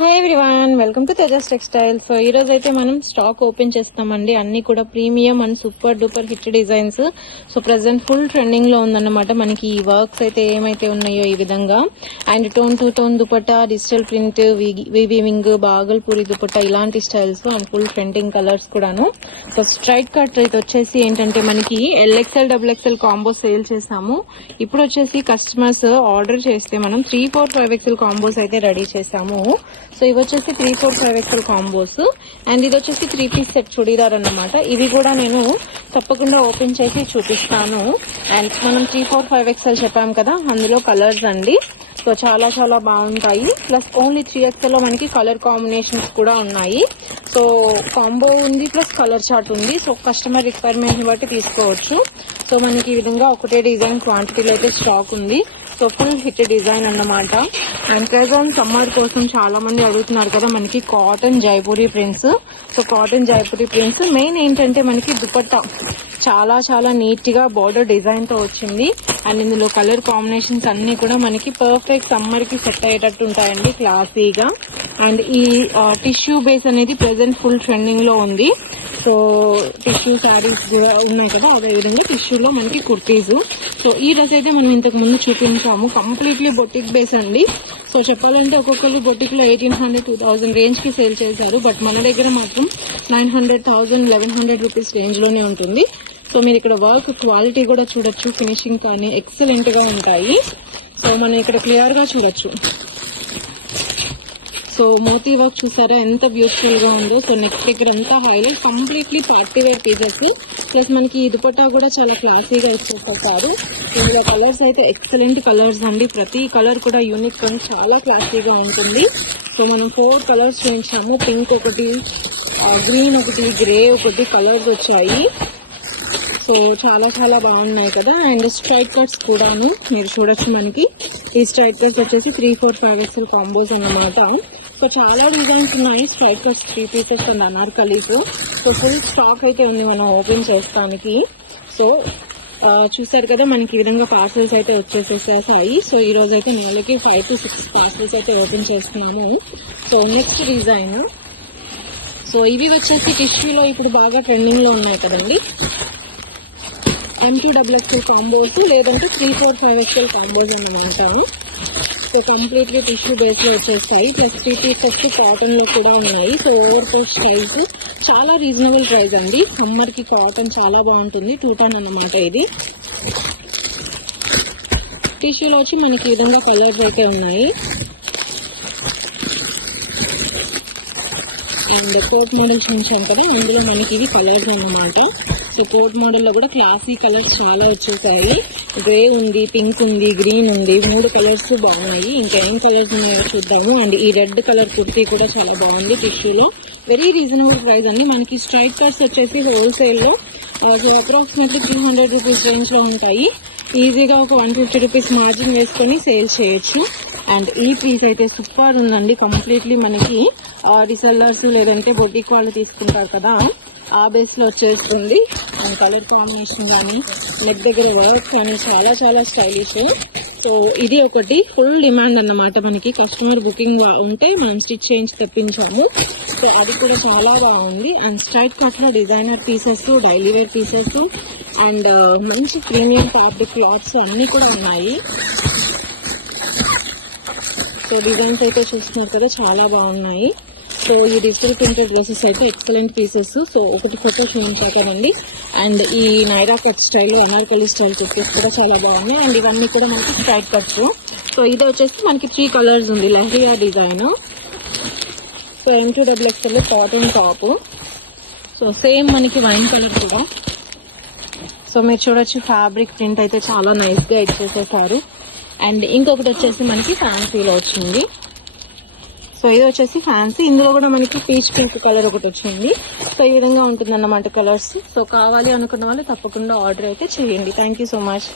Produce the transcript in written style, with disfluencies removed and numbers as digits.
Hi everyone, welcome to Tejas textiles. So ఈ రోజు అయితే మనం స్టాక్ ఓపెన్ చేస్తామండి. అన్ని కూడా premium and super duper hit designs. So present full trending లో ఉందన్నమాట. మనకి ఈ వర్క్స్ అయితే ఏమైతే ఉన్నాయో ఈ విధంగా and tone to tone dupatta, digital print, weaving, Bhagalpuri dupatta ఇలాంటి styles and full trending colours కూడాను. సో స్ట్రైట్ కట్ ఇది వచ్చేసి ఏంటంటే మనకి LXL XXL కాంబో సేల్ చేసాము. ఇప్పుడు వచ్చేసి కస్టమర్స్ ఆర్డర్ చేస్తే మనం 3, 4, 5XL కాంబోస్ అయితే రెడీ చేసాము. సో ఇవి వచ్చేసి 3, 4, 5XL కాంబోస్ అండ్ ఇది వచ్చేసి 3 పీస్ సెట్ చుడీదార్ అన్నమాట. ఇవి కూడా నేను తప్పకుండా ఓపెన్ చేసి చూపిస్తాను. అండ్ మనం 3, 4, 5XL చెప్పాం కదా, అందులో కలర్స్ అండి. సో చాలా చాలా బాగుంటాయి. ప్లస్ ఓన్లీ 3XL లో మనకి కలర్ కాంబినేషన్స్ కూడా ఉన్నాయి. సో కాంబో ఉంది ప్లస్ కలర్ చార్ట్ ఉంది. సో కస్టమర్ రిక్వైర్మెంట్ బట్టి తీసుకోవచ్చు. సో మనకి ఈ విధంగా ఒకటే డిజైన్ క్వాంటిటీలో అయితే స్టాక్ ఉంది. సో ఫుల్ హిట్ డిజైన్ అన్నమాట. అండ్ ప్రెజెంట్ సమ్మర్ కోసం చాలా మంది అడుగుతున్నారు కదా మనకి cotton Jaipuri prints. So cotton Jaipuri prints main ఏంటంటే మనకి దుపట్టా చాలా చాలా నీట్ గా బార్డర్ డిజైన్ తో వచ్చింది. అండ్ ఇందులో కలర్ కాంబినేషన్స్ అన్ని కూడా మనకి పర్ఫెక్ట్ సమ్మర్ కి సెట్ అయ్యేటట్టు ఉంటాయండి, క్లాసీగా. అండ్ ఈ టిష్యూ బేస్ అనేది ప్రెసెంట్ ఫుల్ ట్రెండింగ్ లో ఉంది. సో టిష్యూ శారీస్ కూడా ఉన్నాయి కదా, అదే విధంగా టిష్యూలో మనకి కుర్తీస్. సో ఈ డ్రెస్ అయితే మనం ఇంతకు ముందు చూపించాము, కంప్లీట్లీ బొటిక్ బేస్ అండి. సో చెప్పాలంటే ఒక్కొక్కరు బొటిక్ లో 1800, 2000 రేంజ్ కి సేల్ చేశారు. బట్ మన దగ్గర మాత్రం 900, 1000, 1100 రూపీస్ రేంజ్ లోనే ఉంటుంది. సో మీరు ఇక్కడ వర్క్ క్వాలిటీ కూడా చూడొచ్చు, ఫినిషింగ్ కానీ ఎక్సలెంట్ గా ఉంటాయి. సో మనం ఇక్కడ క్లియర్ గా చూడొచ్చు. సో మోతీ వర్క్ చూసారా ఎంత బ్యూటిఫుల్ గా ఉందో. సో నెక్స్ట్ దగ్గర అంతా highlight, completely party wear pieces. Plus మనకి ఈ దుపట్టా కూడా చాలా క్లాసీగా ఇచ్చేస్తారు. ఇందులో కలర్స్ అయితే ఎక్సలెంట్ కలర్స్ అండి. ప్రతి కలర్ కూడా యూనిక్ అండ్ చాలా క్లాసీగా ఉంటుంది. సో మనం 4 కలర్స్ చూపించాము. పింక్ ఒకటి, గ్రీన్ ఒకటి, గ్రే ఒకటి కలర్స్ వచ్చాయి. సో చాలా చాలా బాగున్నాయి కదా. అండ్ స్ట్రైట్ కట్స్ కూడాను మీరు చూడొచ్చు. మనకి ఈ స్ట్రైట్ కట్స్ వచ్చేసి 3, 4, 5XL కాంబోస్ అన్నమాట. సో చాలా డిజైన్స్ ఉన్నాయి. Straight cuts 3 pieces and anarkalis. So full stock అయితే ఉంది మనం ఓపెన్ చేస్తానికి. సో చూసారు కదా, మనకి ఈ విధంగా పార్సల్స్ అయితే వచ్చేసేసాయి. సో ఈ రోజు అయితే నెలకి 5 to 6 పార్సల్స్ అయితే ఓపెన్ చేస్తున్నాము. సో నెక్స్ట్ డిజైన్, సో ఇవి వచ్చేసి టిష్యూలో ఇప్పుడు బాగా ట్రెండింగ్ లో ఉన్నాయి కదండి. M2 XXL కాంబోస్ లేదంటే 3, 4, 5XL కాంబోస్ అన్నమాట. సో కంప్లీట్లీ టిష్యూ బేస్ లో వచ్చేస్తాయి. ప్లస్ 3 పీసెస్ కాటన్ లో కూడా ఉన్నాయి. సో ఓవర్ కోట్ స్టైల్స్, చాలా రీజనబుల్ ప్రైస్ అండి. సమ్మర్ కి కాటన్ చాలా బాగుంటుంది. 2 టన్ అన్నమాట ఇది. టిష్యూలో వచ్చి మనకి ఈ విధంగా కలర్స్ అయితే ఉన్నాయి. అండ్ కోట్ మోడల్ చూపించాం కదా, అందులో మనకి ఇవి కలర్స్ అన్నమాట. సో కోట్ మోడల్ లో కూడా క్లాసీ కలర్స్ చాలా వచ్చేసాయి. గ్రే ఉంది, పింక్ ఉంది, గ్రీన్ ఉంది, 3 కలర్స్ బాగున్నాయి. ఇంకా ఏం కలర్స్ ఉన్నాయో చూద్దాము. అండ్ ఈ రెడ్ కలర్ కుర్తీ కూడా చాలా బాగుంది టిష్యూలో. వెరీ రీజనబుల్ ప్రైస్ అండి. మనకి స్ట్రైట్ కట్స్ వచ్చేసి హోల్సేల్ లో సో అప్రాక్సిమేట్లీ 200 రూపీస్ రేంజ్ లో ఉంటాయి. ఈజీగా ఒక 150 రూపీస్ మార్జిన్ వేసుకొని సేల్ చేయొచ్చు. అండ్ ఈ పీస్ అయితే సూపర్ ఉందండి. కంప్లీట్లీ మనకి రీసెల్లర్స్ లేదంటే బొటిక్ వాళ్ళు తీసుకుంటారు కదా, ఆ బేస్ లో వచ్చేస్తుంది. అండ్ కలర్ కాంబినేషన్ కానీ నెక్ దగ్గర వర్క్ కానీ చాలా చాలా స్టైలిష్. సో ఇది ఒకటి ఫుల్ డిమాండ్ అన్నమాట. మనకి కస్టమర్ బుకింగ్ ఉంటే మనం స్టిచ్ చేయించి తెప్పించాము. సో అది కూడా చాలా బాగుంది. అండ్ స్ట్రైట్ కట్ లో designer pieces, daily wear pieces and మంచి ప్రీమియం ఫ్యాబ్రిక్ క్లాత్స్ అన్ని కూడా ఉన్నాయి. సో డిజైన్స్ అయితే చూస్తున్నారు కదా, చాలా బాగున్నాయి. సో ఈ డిజిటల్ ప్రింటెడ్ డ్రెస్సెస్ అయితే ఎక్సలెంట్ పీసెస్. సో ఒకటి ఫోటో చూపించాకనండి. అండ్ ఈ Naira cut style, Anarkali style చెప్పేసి కూడా చాలా బాగున్నాయి. అండ్ ఇవన్నీ కూడా మనకి స్ట్రైట్ కట్స్. సో ఇది వచ్చేసి మనకి 3 కలర్స్ ఉంది. Lehariya design. So M2 XXL cotton top. So same మనకి వైన్ కలర్ కూడా. సో మీరు చూడొచ్చు, ఫ్యాబ్రిక్ ప్రింట్ అయితే చాలా నైస్ గా ఇచ్చేసేసారు. అండ్ ఇంకొకటి వచ్చేసి మనకి ఫ్యాన్సీలో వచ్చింది. సో ఇది వచ్చేసి ఫ్యాన్సీ. ఇందులో కూడా మనకి పీచ్ పింక్ కలర్ ఒకటి వచ్చింది. సో ఈ విధంగా ఉంటుంది అన్నమాట కలర్స్. సో కావాలి అనుకున్న వాళ్ళు తప్పకుండా ఆర్డర్ అయితే చేయండి. Thank you so much.